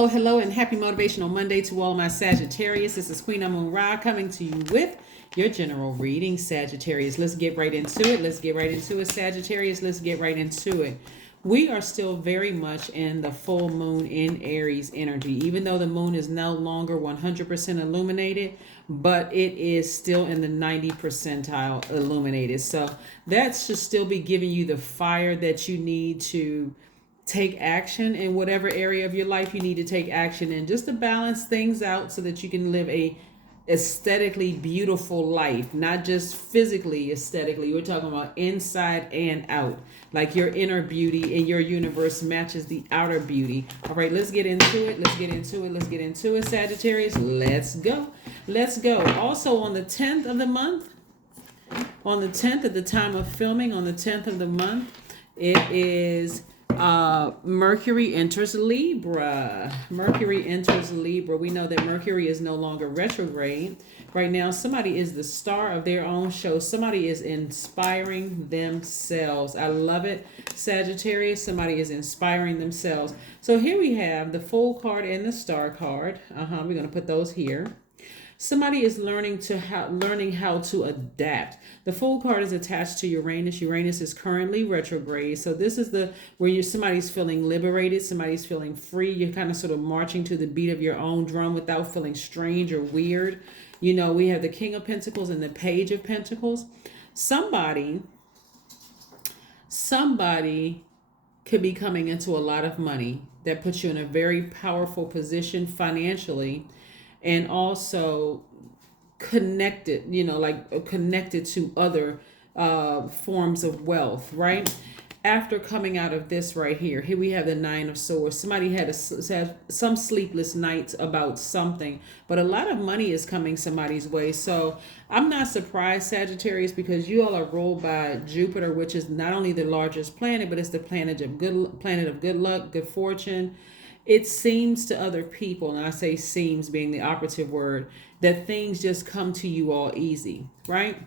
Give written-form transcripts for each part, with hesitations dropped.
Hello, and happy Motivational Monday to all my Sagittarius. This is Queen Amun Ra coming to you with your general reading, Sagittarius. Let's get right into it. Sagittarius. Let's get right into it. We are still very much in the full moon in Aries energy, even though the moon is no longer 100% illuminated, but it is still in the 90 percentile illuminated. So that should still be giving you the fire that you need to take action in whatever area of your life you need to take action in, just to balance things out so that you can live a aesthetically beautiful life, not just physically aesthetically. We're talking about inside and out, like your inner beauty in your universe matches the outer beauty. All right, let's get into it. Sagittarius. Let's go. Also on the 10th of the month, on the 10th at the time of filming, on the 10th of the month, it is Mercury enters Libra. We know that Mercury is no longer retrograde. Right now, somebody is the star of their own show. Somebody is inspiring themselves. I love it, Sagittarius. Somebody is inspiring themselves. So here we have the Fool card and the Star card. We're going to put those here. Somebody is learning how to adapt. The Fool card is attached to Uranus. Uranus is currently retrograde. So this is somebody's feeling liberated, somebody's feeling free. You're kind of sort of marching to the beat of your own drum without feeling strange or weird. You know, we have the King of Pentacles and the Page of Pentacles. Somebody could be coming into a lot of money that puts you in a very powerful position financially, and also connected to other forms of wealth, right? After coming out of this right here we have the Nine of Swords. Somebody had some sleepless nights about something, but a lot of money is coming somebody's way. So I'm not surprised, Sagittarius, because you all are ruled by Jupiter, which is not only the largest planet, but it's the planet of good luck, good fortune. It seems to other people, and I say seems being the operative word, that things just come to you all easy, right?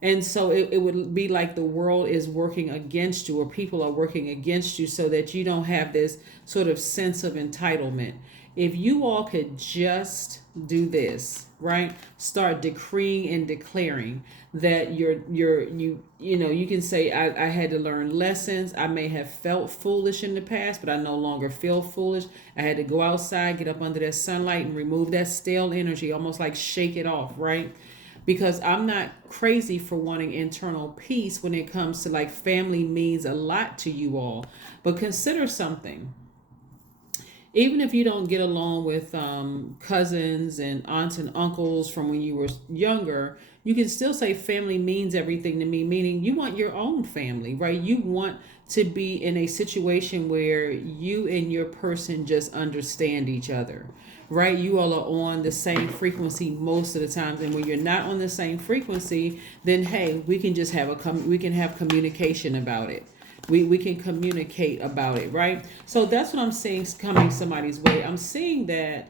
And so it would be like the world is working against you, or people are working against you, so that you don't have this sort of sense of entitlement. If you all could just do this, right? Start decreeing and declaring that you can say, I had to learn lessons. I may have felt foolish in the past, but I no longer feel foolish. I had to go outside, get up under that sunlight and remove that stale energy, almost like shake it off, right? Because I'm not crazy for wanting internal peace when it comes to, like, family means a lot to you all. But consider something. Even if you don't get along with cousins and aunts and uncles from when you were younger, you can still say family means everything to me, meaning you want your own family, right? You want to be in a situation where you and your person just understand each other, right? You all are on the same frequency most of the times. And when you're not on the same frequency, then hey, we can just have communication about it. We can communicate about it, right? So that's what I'm seeing coming somebody's way. I'm seeing that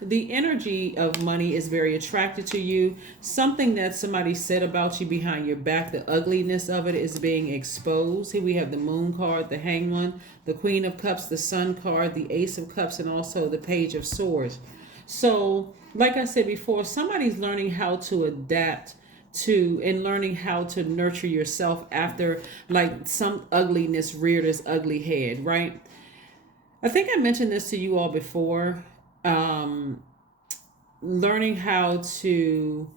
the energy of money is very attracted to you. Something that somebody said about you behind your back, the ugliness of it is being exposed. Here we have the Moon card, the Hanged One, the Queen of Cups, the Sun card, the Ace of Cups, and also the Page of Swords. So, like I said before, somebody's learning how to adapt to and learning how to nurture yourself after, like, some ugliness reared its ugly head, right? I think I mentioned this to you all before. Learning how to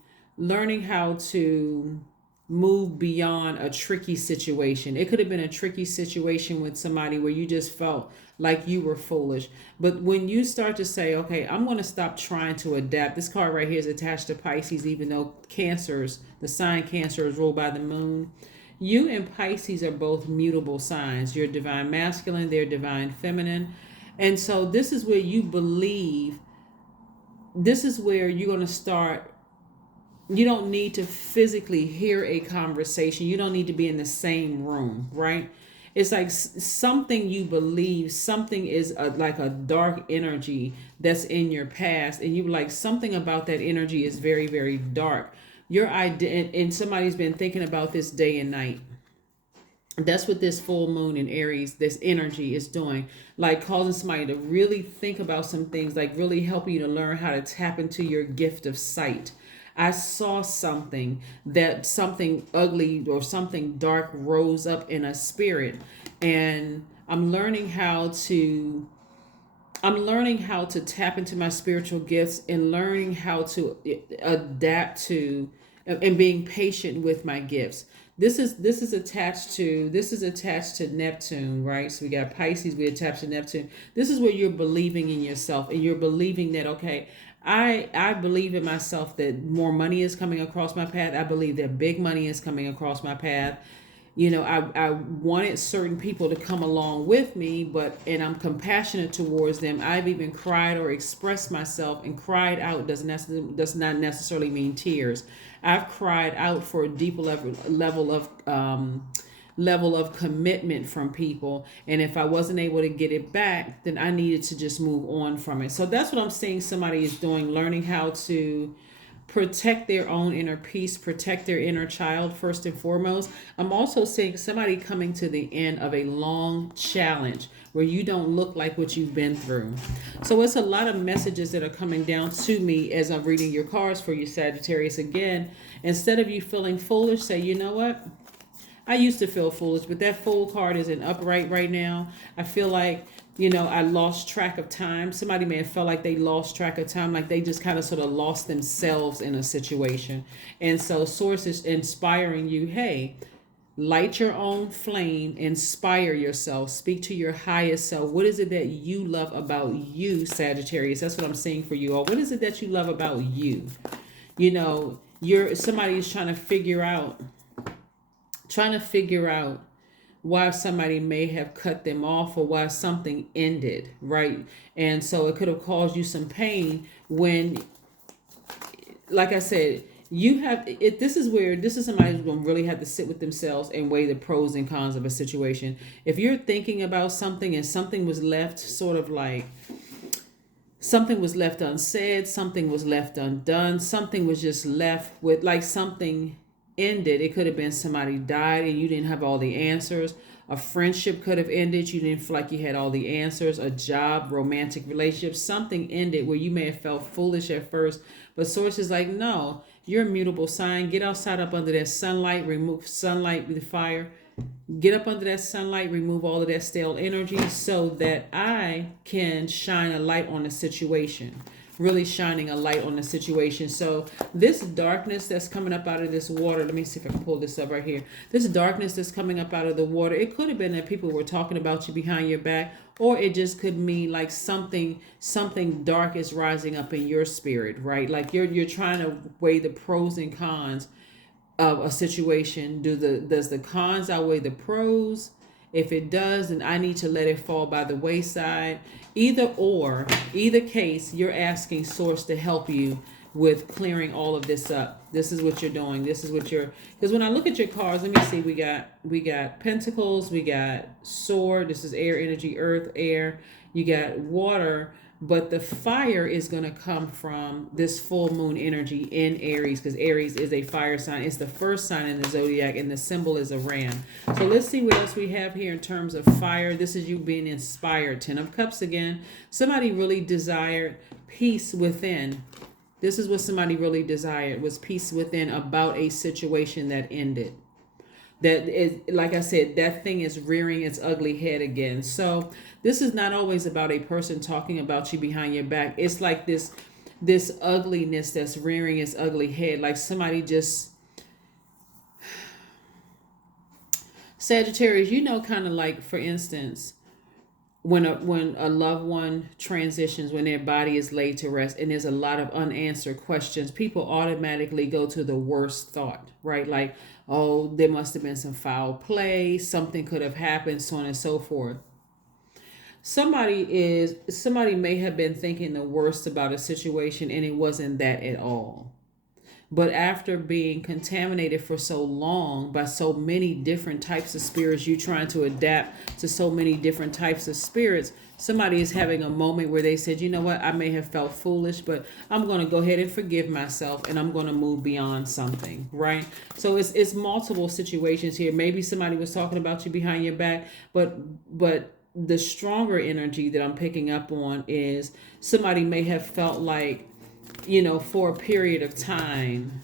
move beyond a tricky situation. It could have been a tricky situation with somebody where you just felt like you were foolish. But when you start to say, okay, I'm going to stop trying to adapt. This card right here is attached to Pisces, even though the sign Cancer is ruled by the moon. You and Pisces are both mutable signs. You're divine masculine, they're divine feminine. And so this is where you believe, this is where you're going to start. You don't need to physically hear a conversation. You don't need to be in the same room, right? It's like something you believe, something is like a dark energy that's in your past. And you like something about that energy is very, very dark. Your idea, and somebody's been thinking about this day and night. That's what this full moon in Aries, this energy is doing, like causing somebody to really think about some things, like really helping you to learn how to tap into your gift of sight. I saw something, that something ugly or something dark rose up in a spirit, and I'm learning how to tap into my spiritual gifts and learning how to adapt to and being patient with my gifts. This is attached to Neptune, right? So we got Pisces, we attached to Neptune. This is where you're believing in yourself and you're believing that, okay, I believe in myself that more money is coming across my path. I believe that big money is coming across my path. I wanted certain people to come along with me, and I'm compassionate towards them. I've even cried or expressed myself, and cried out does not necessarily mean tears. I've cried out for a deeper level of commitment from people, and if I wasn't able to get it back, then I needed to just move on from it. So that's what I'm seeing somebody is doing, learning how to protect their own inner peace, protect their inner child first and foremost. I'm also seeing somebody coming to the end of a long challenge where you don't look like what you've been through. So it's a lot of messages that are coming down to me as I'm reading your cards for you, Sagittarius. Again, instead of you feeling foolish, say, you know what? I used to feel foolish, but that Fool card isn't upright right now. I feel like, I lost track of time. Somebody may have felt like they lost track of time, like they just kind of sort of lost themselves in a situation. And so Source is inspiring you, hey, light your own flame, inspire yourself, speak to your highest self. What is it that you love about you, Sagittarius? That's what I'm saying for you all. What is it that you love about you? Somebody is trying to figure out why somebody may have cut them off or why something ended, right? And so it could have caused you some pain when, like I said, you have it. This is somebody who's going to really have to sit with themselves and weigh the pros and cons of a situation. If you're thinking about something and something was left something was left unsaid, something was left undone, something was just left with, like, something ended. It could have been somebody died and you didn't have all the answers. A friendship could have ended. You didn't feel like you had all the answers. A job, romantic relationship, something ended where you may have felt foolish at first. But Source is like, no, you're a mutable sign. Get outside up under that sunlight, remove sunlight with the fire. Get up under that sunlight, remove all of that stale energy so that I can shine a light on the situation. Really shining a light on the situation. So this darkness that's coming up out of this water, let me see if I can pull this up right here. This darkness that's coming up out of the water, it could have been that people were talking about you behind your back, or it just could mean like something dark is rising up in your spirit, right? Like you're trying to weigh the pros and cons of a situation. Does the cons outweigh the pros? If it does, then I need to let it fall by the wayside. Either case, you're asking Source to help you with clearing all of this up. This is what you're doing. Because when I look at your cards, let me see, we got Pentacles, we got Sword, this is air energy, earth, air, you got water, but the fire is going to come from this full moon energy in Aries, because Aries is a fire sign. It's the first sign in the zodiac, and the symbol is a ram. So let's see what else we have here in terms of fire. This is you being inspired. 10 of Cups again. Somebody really desired peace within. This is what somebody really desired, was peace within about a situation that ended. That is, like I said, that thing is rearing its ugly head again. So this is not always about a person talking about you behind your back. It's like this ugliness that's rearing its ugly head. Like somebody just, Sagittarius, kind of like, for instance, when a loved one transitions, when their body is laid to rest and there's a lot of unanswered questions, people automatically go to the worst thought, right? Like, oh, there must have been some foul play, something could have happened, so on and so forth. Somebody may have been thinking the worst about a situation, and it wasn't that at all. But after being contaminated for so long by so many different types of spirits, you trying to adapt to so many different types of spirits, somebody is having a moment where they said, you know what, I may have felt foolish, but I'm going to go ahead and forgive myself, and I'm going to move beyond something, right? So it's multiple situations here. Maybe somebody was talking about you behind your back, but the stronger energy that I'm picking up on is somebody may have felt like, for a period of time,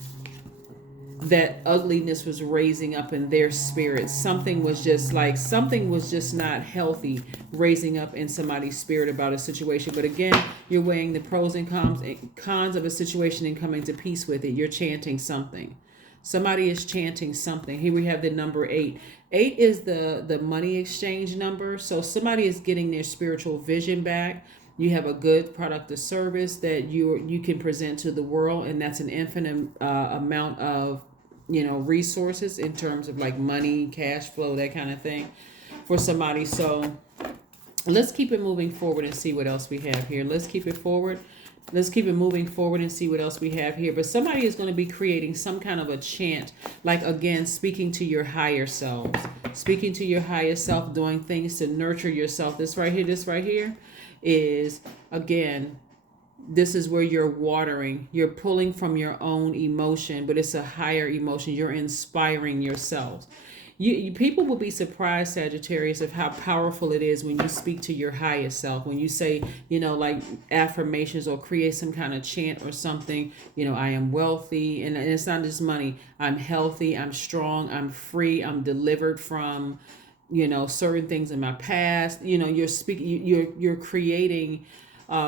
that ugliness was raising up in their spirit. Something was just not healthy raising up in somebody's spirit about a situation. But again, you're weighing the pros and cons of a situation and coming to peace with it. You're chanting something. Somebody is chanting something. Here we have the number 8. 8 is the money exchange number. So somebody is getting their spiritual vision back. You have a good product or service that you can present to the world, and that's an infinite amount of resources in terms of like money, cash flow, that kind of thing for somebody. So let's keep it moving forward and see what else we have here. Let's keep it moving forward and see what else we have here. But somebody is going to be creating some kind of a chant, like, again, speaking to your higher selves, doing things to nurture yourself. This right here is, again, this is where you're watering. You're pulling from your own emotion, but it's a higher emotion. You're inspiring yourself. You people will be surprised, Sagittarius, of how powerful it is when you speak to your highest self. When you say, like affirmations or create some kind of chant or something, I am wealthy, and it's not just money. I'm healthy, I'm strong, I'm free, I'm delivered from, certain things in my past. You're creating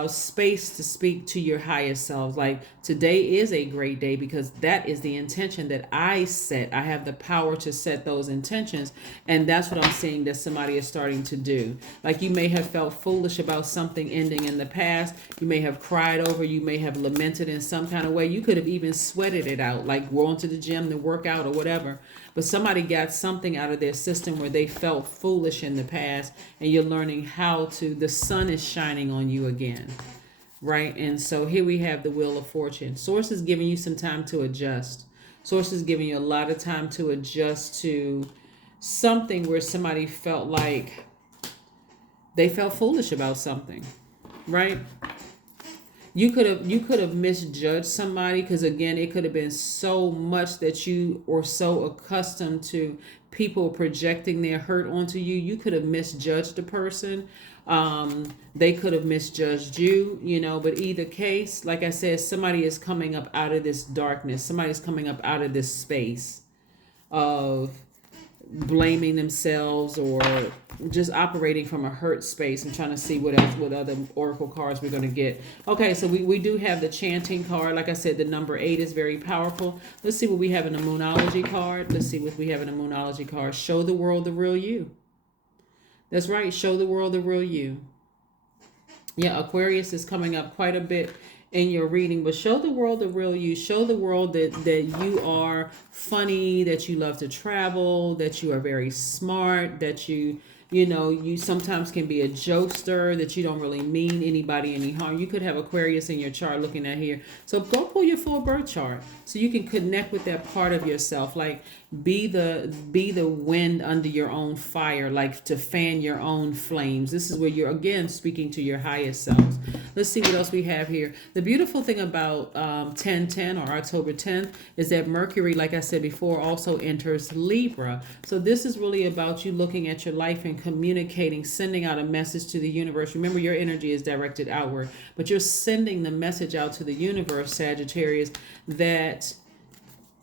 space to speak to your highest selves. Like, today is a great day because that is the intention that I set. I have the power to set those intentions, and that's what I'm seeing that somebody is starting to do. Like, you may have felt foolish about something ending in the past. You may have cried over, you may have lamented in some kind of way. You could have even sweated it out, like going to the gym to work out or whatever. But somebody got something out of their system where they felt foolish in the past, and you're learning how to, the sun is shining on you again, right? And so here we have the Wheel of Fortune. Source is giving you some time to adjust. Source is giving you a lot of time to adjust to something where somebody felt like they felt foolish about something, right? You could have misjudged somebody, because again, it could have been so much that you were so accustomed to people projecting their hurt onto you. You could have misjudged the person. They could have misjudged you, but either case, like I said, somebody is coming up out of this darkness. Somebody's coming up out of this space of blaming themselves or just operating from a hurt space. I'm trying to see what other oracle cards we're going to get. Okay, so we do have the chanting card. Like I said, the number 8 is very powerful. Let's see what we have in a Moonology card. Show the world the real you. That's right. Show the world the real you. Yeah, Aquarius is coming up quite a bit in your reading, but show the world the real you. Show the world that you are funny, that you love to travel, that you are very smart, that you sometimes can be a jokester, that you don't really mean anybody any harm. You could have Aquarius in your chart looking at here. So go pull your full birth chart so you can connect with that part of yourself. Like, be the wind under your own fire, like to fan your own flames. This is where you're, again, speaking to your highest selves. Let's see what else we have here. The beautiful thing about 10/10 or October 10th is that Mercury, like I said before, also enters Libra. So this is really about you looking at your life and communicating, sending out a message to the universe. Remember, your energy is directed outward, but you're sending the message out to the universe, Sagittarius, that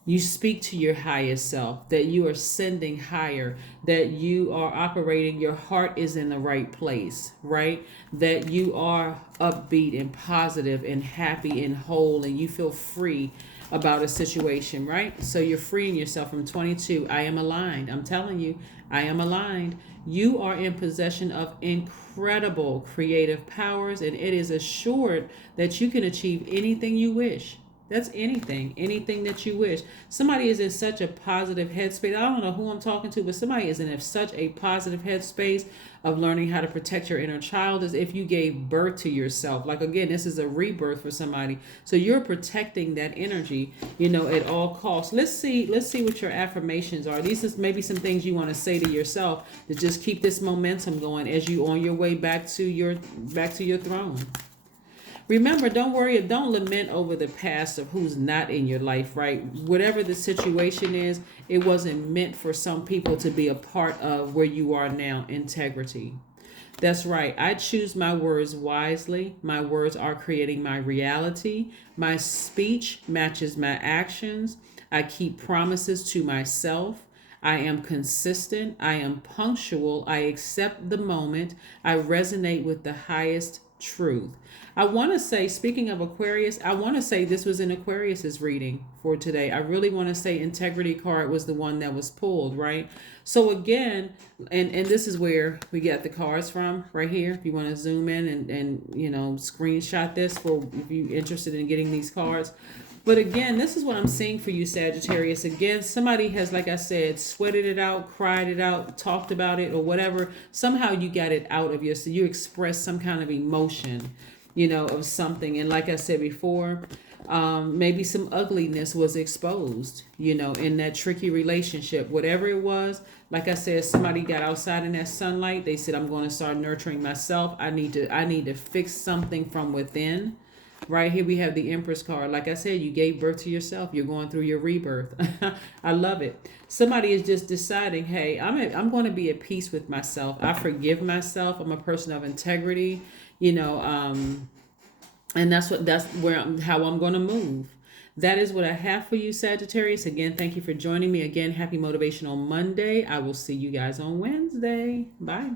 you speak to your highest self, that you are sending higher, that you are operating, your heart is in the right place, right? That you are upbeat and positive and happy and whole, and you feel free about a situation, right? So you're freeing yourself from 22. I am aligned. I'm telling you, I am aligned. You are in possession of incredible creative powers, and it is assured that you can achieve anything you wish. That's anything that you wish. Somebody is in such a positive headspace. I don't know who I'm talking to, but somebody is in such a positive headspace of learning how to protect your inner child as if you gave birth to yourself. Like, again, this is a rebirth for somebody. So you're protecting that energy, at all costs. Let's see what your affirmations are. These is maybe some things you want to say to yourself to just keep this momentum going as you on your way back to your throne. Remember, don't lament over the past of who's not in your life, right? Whatever the situation is, it wasn't meant for some people to be a part of where you are now. Integrity. That's right. I choose my words wisely. My words are creating my reality. My speech matches my actions. I keep promises to myself. I am consistent. I am punctual. I accept the moment. I resonate with the highest truth. I want to say, speaking of Aquarius, I want to say this was in Aquarius's reading for today. I really want to say integrity card was the one that was pulled, right? So again, and this is where we get the cards from, right here. If you want to zoom in and screenshot this for if you're interested in getting these cards. But again, this is what I'm seeing for you, Sagittarius. Again, somebody has, like I said, sweated it out, cried it out, talked about it, or whatever. Somehow you got it out of you. So you expressed some kind of emotion, of something. And like I said before, maybe some ugliness was exposed, in that tricky relationship. Whatever it was, like I said, somebody got outside in that sunlight. They said, I'm going to start nurturing myself. I need to fix something from within. Right here we have the Empress card. Like I said, you gave birth to yourself. You're going through your rebirth. I love it. Somebody is just deciding, hey, I'm going to be at peace with myself. I forgive myself. I'm a person of integrity, and that's how I'm going to move. That is what I have for you, Sagittarius. Again, thank you for joining me. Again, happy Motivational Monday. I will see you guys on Wednesday. Bye.